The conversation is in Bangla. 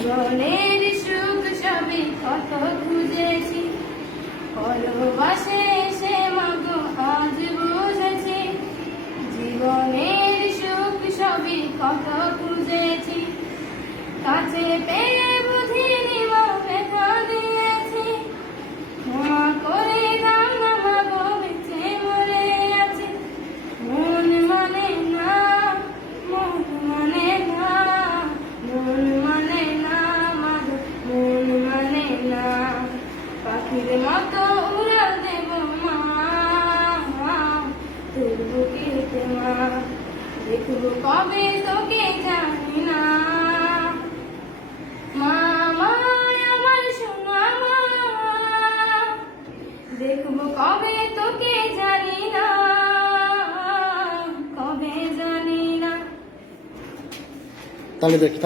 জীবনের সুখ সবই কত খুঁজেছি, ভালোবাসে সে মাগো আজ বুঝেছি। জীবনের সুখ সবই কত খুঁজেছি, কাছে পেয়ে বুঝিনি মা ব্যথা দিয়েছি। ক্ষমা করে দাও না মাগো, বেঁচে মরে আছি। মন মানে না, মন মানে না, মন মানে না মাগো, মন মানে না। পাখির মতো উড়া দেব মা, তোর বুকেতে মা। দেখব কবে তোকে জানি না, মা মা আমার সোনা মা। দেখব কবে তোকে জানি না, কবে জানি না। তাহলে দেখে